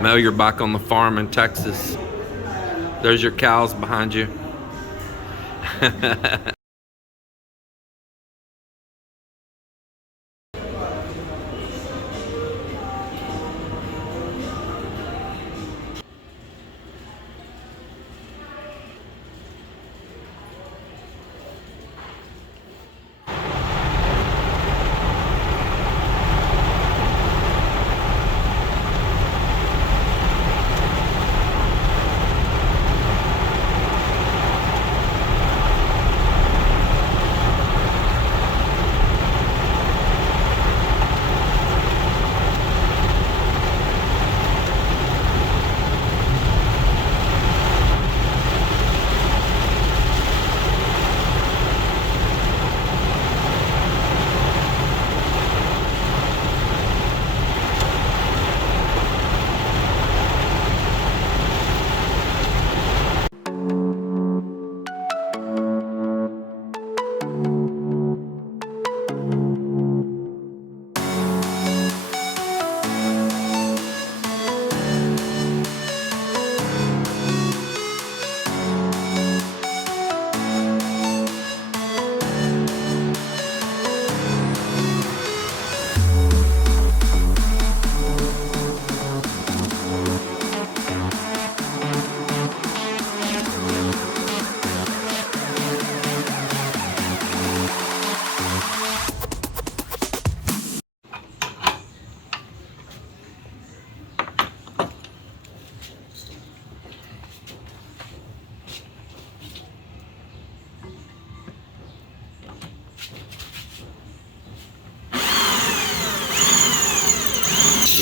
Mel, you're back on the farm in Texas. There's your cows behind you.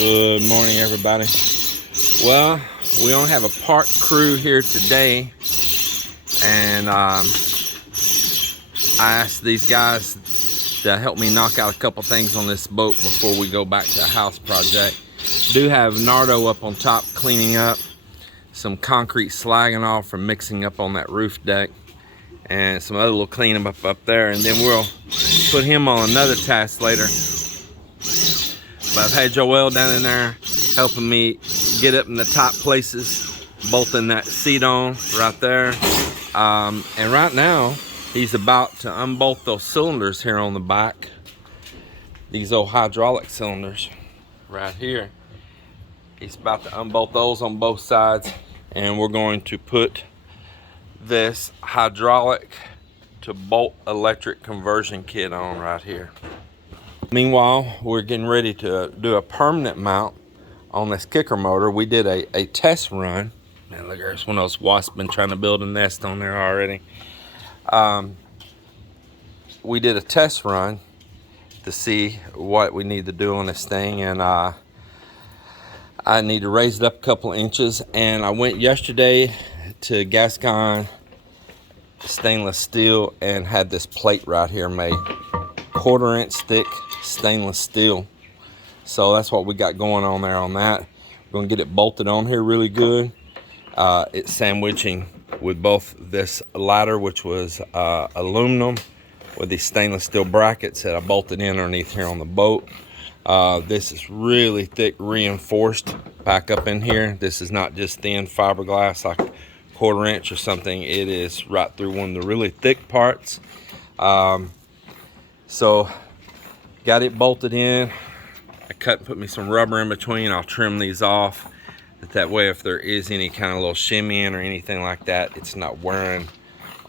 Good morning, everybody. Well, we only have a part crew here today, and I asked these guys to help me knock out a couple things on this boat before we go back to the house project. Do have Nardo up on top cleaning up, some concrete slagging off from mixing up on that roof deck, and some other little cleanup up there, and then we'll put him on another task later. But I've had Joel down in there helping me get up in the top places, bolting that seat on right there. And right now, he's about to unbolt those cylinders here on the back. These old hydraulic cylinders right here. He's about to unbolt those on both sides. And we're going to put this hydraulic to bolt electric conversion kit on right here. Meanwhile, we're getting ready to do a permanent mount on this kicker motor. We did a test run. Man, look, there's one of those wasps been trying to build a nest on there already. We did a test run to see what we need to do on this thing, and I need to raise it up a couple inches. And I went yesterday to Gascon Stainless Steel and had this plate right here made. 1/4 inch thick stainless steel. So that's what we got going on there on that. We're gonna get it bolted on here really good. It's sandwiching with both this ladder, which was aluminum, with these stainless steel brackets that I bolted in underneath here on the boat. This is really thick reinforced back up in here. This is not just thin fiberglass like 1/4 inch or something. It is right through one of the really thick parts. So got it bolted in. I cut and put me some rubber in between. I'll trim these off. That way, if there is any kind of little shimmying or anything like that, it's not wearing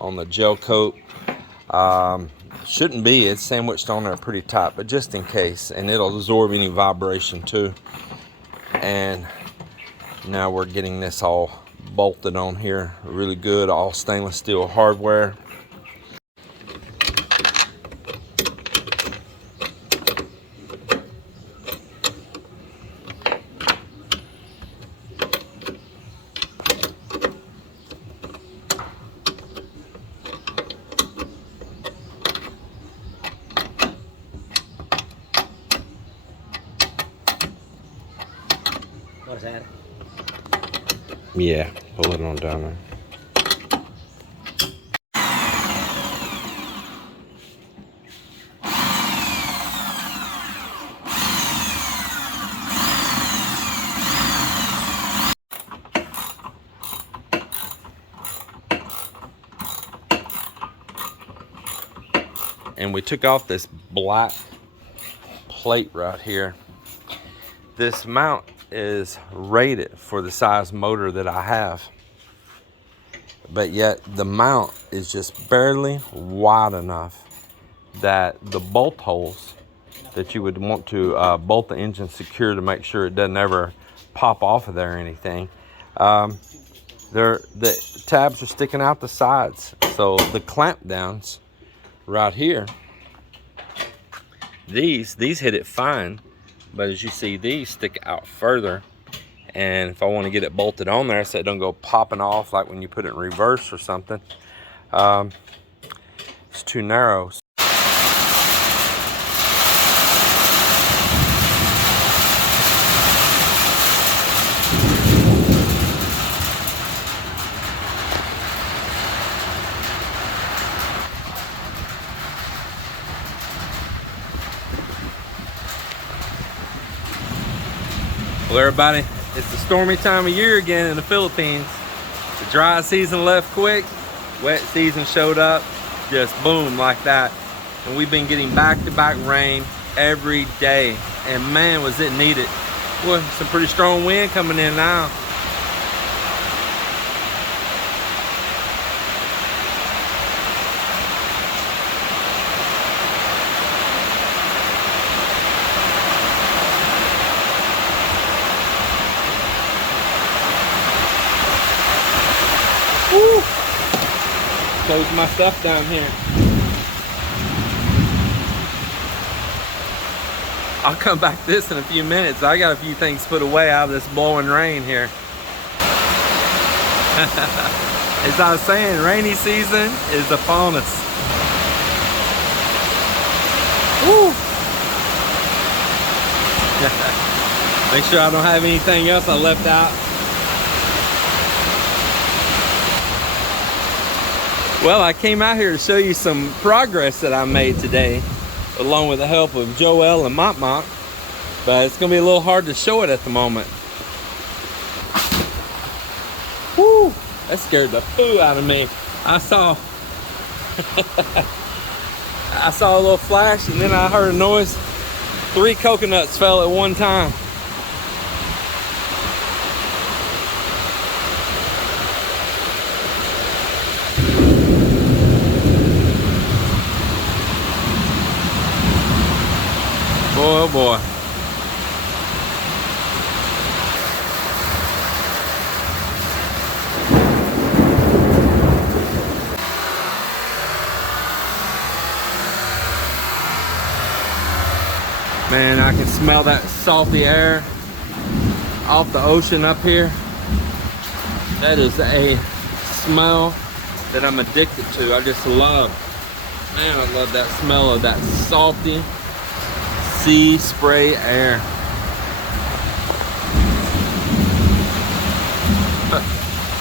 on the gel coat. Shouldn't be. It's sandwiched on there pretty tight, but just in case. And it'll absorb any vibration too. And now we're getting this all bolted on here really good. All stainless steel hardware. What is that? Yeah, pull it on down there. and we took off this black plate right here. This mount is rated for the size motor that I have, but yet the mount is just barely wide enough that the bolt holes that you would want to bolt the engine secure to make sure it doesn't ever pop off of there or anything. The tabs are sticking out the sides, so the clamp downs right here, these hit it fine, but as you see, these stick out further. And if I want to get it bolted on there so it don't go popping off like when you put it in reverse or something, it's too narrow. Well, everybody, it's the stormy time of year again in the Philippines. The dry season left quick, wet season showed up, just boom, like that. And we've been getting back-to-back rain every day. And man, was it needed. Well, some pretty strong wind coming in now. Woo! Close my stuff down here. I'll come back to this in a few minutes. I got a few things put away out of this blowing rain here. As I was saying, rainy season is upon us. Woo! Make sure I don't have anything else I left out. Well, I came out here to show you some progress that I made today, along with the help of Joel and Mop Mop, but it's gonna be a little hard to show it at the moment. Woo! That scared the poo out of me. I saw a little flash, and then I heard a noise. 3 coconuts fell at one time. Boy, oh boy. Man, I can smell that salty air off the ocean up here. That is a smell that I'm addicted to. I just love, man, I love that smell of that salty sea spray air.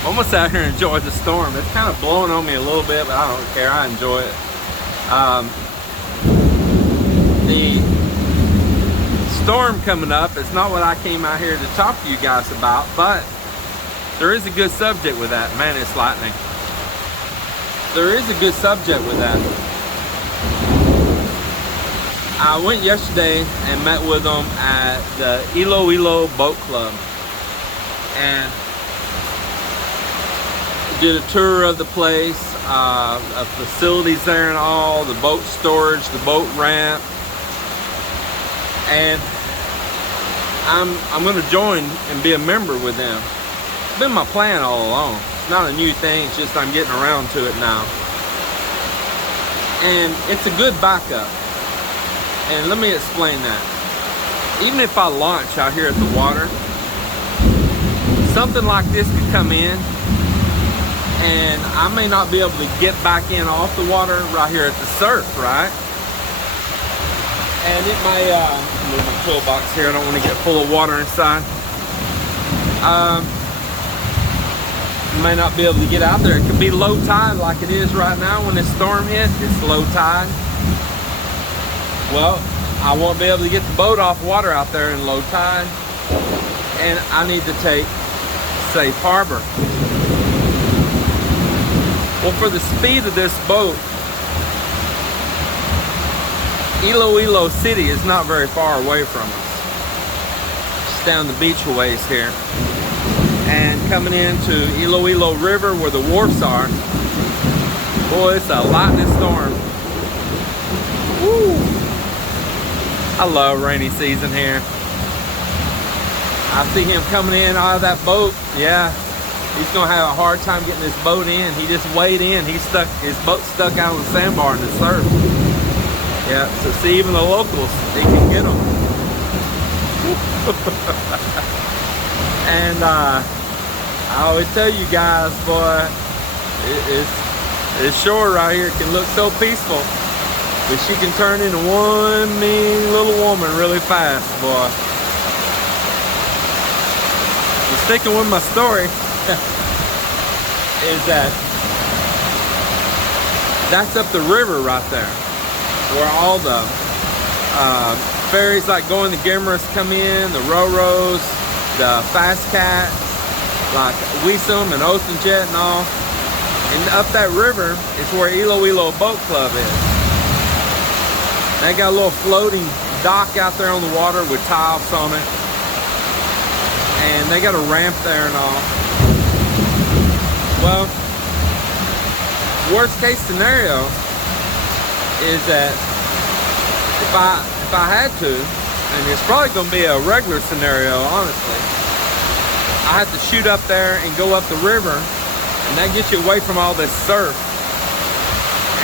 Almost out here enjoyed the storm. It's kind of blowing on me a little bit, but I don't care. I enjoy it. The storm coming up, it's not what I came out here to talk to you guys about, but there is a good subject with that. Man, it's lightning. There is a good subject with that. I went yesterday and met with them at the Iloilo Boat Club and did a tour of the place, of facilities there and all, the boat storage, the boat ramp, and I'm going to join and be a member with them. It's been my plan all along. It's not a new thing, it's just I'm getting around to it now. And it's a good backup. And let me explain that. Even if I launch out here at the water, something like this could come in and I may not be able to get back in off the water right here at the surf, right? And it may, move my toolbox here, I don't want to get full of water inside. May not be able to get out there. It could be low tide like it is right now when this storm hit. It's low tide. Well, I won't be able to get the boat off water out there in low tide, and I need to take safe harbor. Well, for the speed of this boat, Iloilo City is not very far away from us. Just down the beach a ways here. And coming into Iloilo River where the wharfs are. Boy, it's a lightning storm. Woo! I love rainy season here. I see him coming in out of that boat. Yeah, he's gonna have a hard time getting his boat in. He just weighed in. His boat stuck out on the sandbar in the surf. Yeah, so see, even the locals, they can get them. And I always tell you guys, boy, this shore right here can look so peaceful, but she can turn into one mean little woman really fast, boy. Sticking with my story is that's up the river right there where all the ferries like going to Gimmer's come in, the Ro-Ros, the Fast Cats, like Weesum and Ocean Jet and all. And up that river is where Iloilo Boat Club is. They got a little floating dock out there on the water with tiles on it. And they got a ramp there and all. Well, worst case scenario is that if I had to, and it's probably going to be a regular scenario, honestly, I have to shoot up there and go up the river, and that gets you away from all this surf,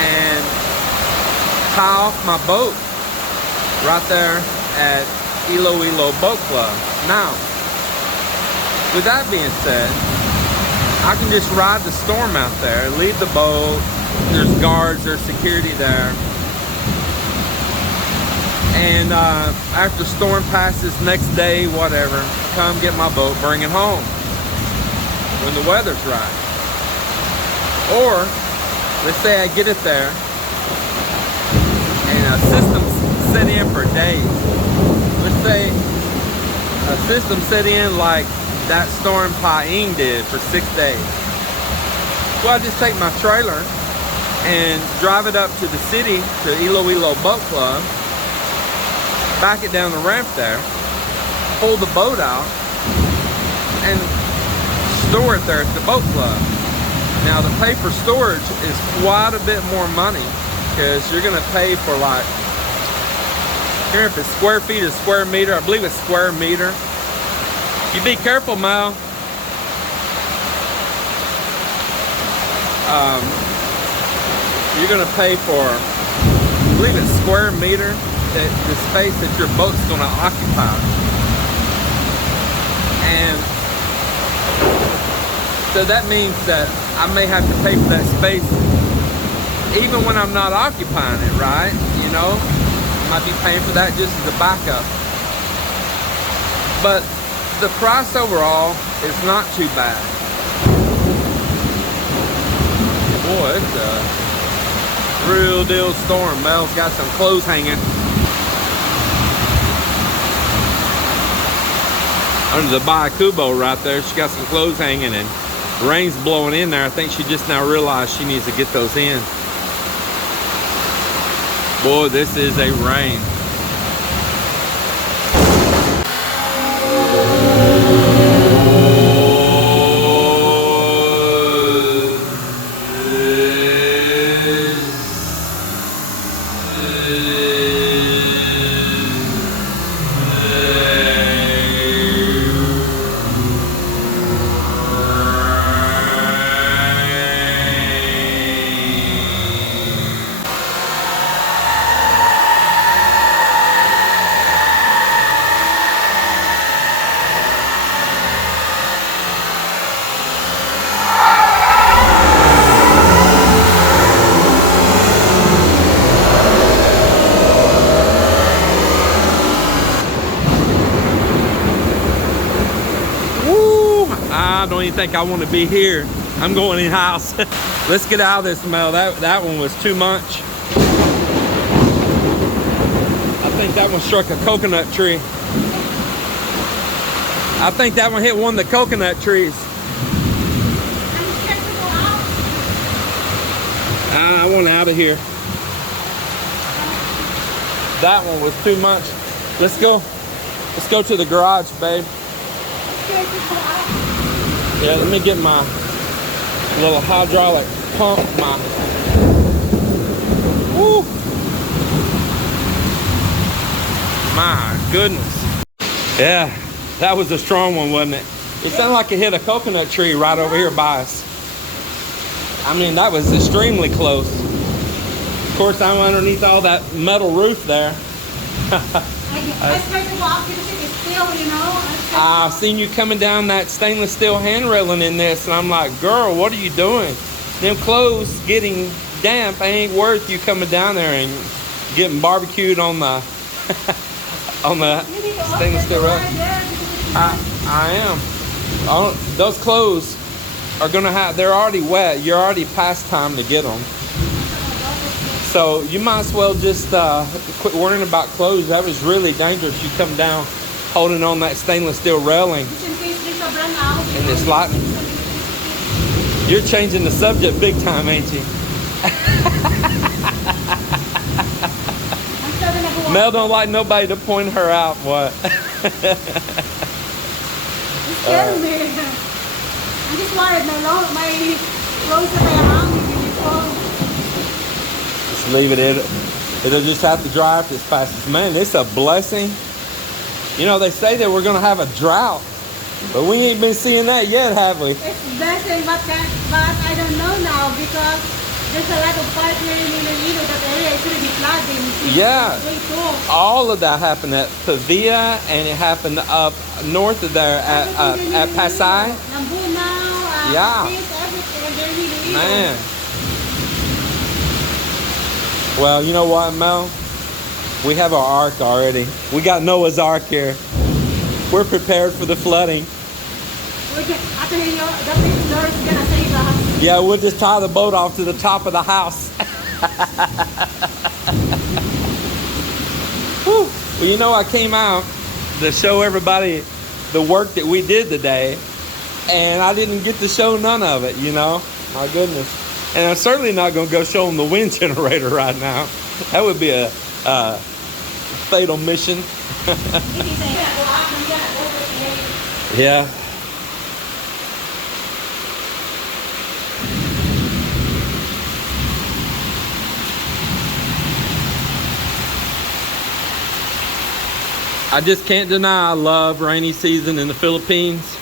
and tie off my boat right there at Iloilo Boat Club. Now, with that being said, I can just ride the storm out there, leave the boat, there's guards, there's security there. And after storm passes, next day, whatever, come get my boat, bring it home when the weather's right. Or, let's say I get it there, and a system's set in for days. Let's say a system set in like that storm Paing did for 6 days. Well, I just take my trailer and drive it up to the city, to Iloilo Boat Club, back it down the ramp there, pull the boat out, and store it there at the boat club. Now, the pay for storage is quite a bit more money, because you're gonna pay for like, here if it's square feet or square meter, I believe it's square meter. You be careful, Mal. You're gonna pay for, I believe it's square meter, that the space that your boat's gonna occupy. And so that means that I may have to pay for that space even when I'm not occupying it, right? You know, I might be paying for that just as a backup. But the price overall is not too bad. Boy, it's a real deal storm. Mel's got some clothes hanging under the Bayakubo right there. She got some clothes hanging and rain's blowing in there. I think she just now realized she needs to get those in. Boy, this is a rain. I don't even think I want to be here. I'm going in house. Let's get out of this, Mel. That one was too much. I think that one struck a coconut tree. I think that one hit one of the coconut trees. I want out of here. that one was too much. Let's go to the garage, babe. Yeah, let me get my little hydraulic pump. Woo! My goodness. Yeah, that was a strong one, wasn't it? It sounded like it hit a coconut tree right over here by us. I mean, that was extremely close. Of course, I'm underneath all that metal roof there. I tried to walk because it is still, you know. I've seen you coming down that stainless steel hand railing in this, and I'm like, girl, what are you doing? Them clothes getting damp ain't worth you coming down there and getting barbecued on the on the stainless steel rail. I am. Those clothes are gonna have, they're already wet. You're already past time to get them. So you might as well just quit worrying about clothes. That was really dangerous. You come down holding on that stainless steel railing and it's lightning. You're changing the subject big time, ain't you? Mel don't like nobody to point her out. What? It's scaring me. I'm just worried my clothes are around me before. Just leave it. It'll just have to dry up as fast as, man, it's a blessing. You know, they say that we're going to have a drought, but we ain't been seeing that yet, have we? It's blessing, but I don't know now because there's a lot of parts here in Iloilo, that area is really flooding. Yeah. Way too. All of that happened at Pavia, and it happened up north of there at Pasay. Lambuna, Yeah. everything. Man. Well, you know what, Mel? We have our ark already. We got Noah's Ark here. We're prepared for the flooding. Actually, the Lord's gonna save us. Yeah, we'll just tie the boat off to the top of the house. Whew. Well, you know, I came out to show everybody the work that we did today, and I didn't get to show none of it, you know? My goodness. And I'm certainly not going to go show them the wind generator right now. That would be a fatal mission. Yeah. I just can't deny I love rainy season in the Philippines.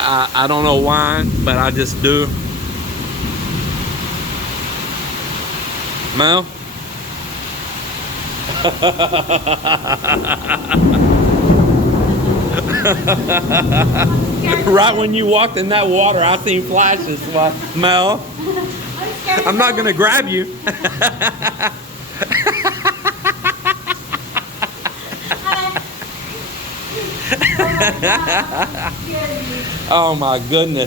I don't know why, but I just do. Mel? Right when you walked in that water, I seen flashes. Mel, I'm not gonna grab you. Oh my goodness.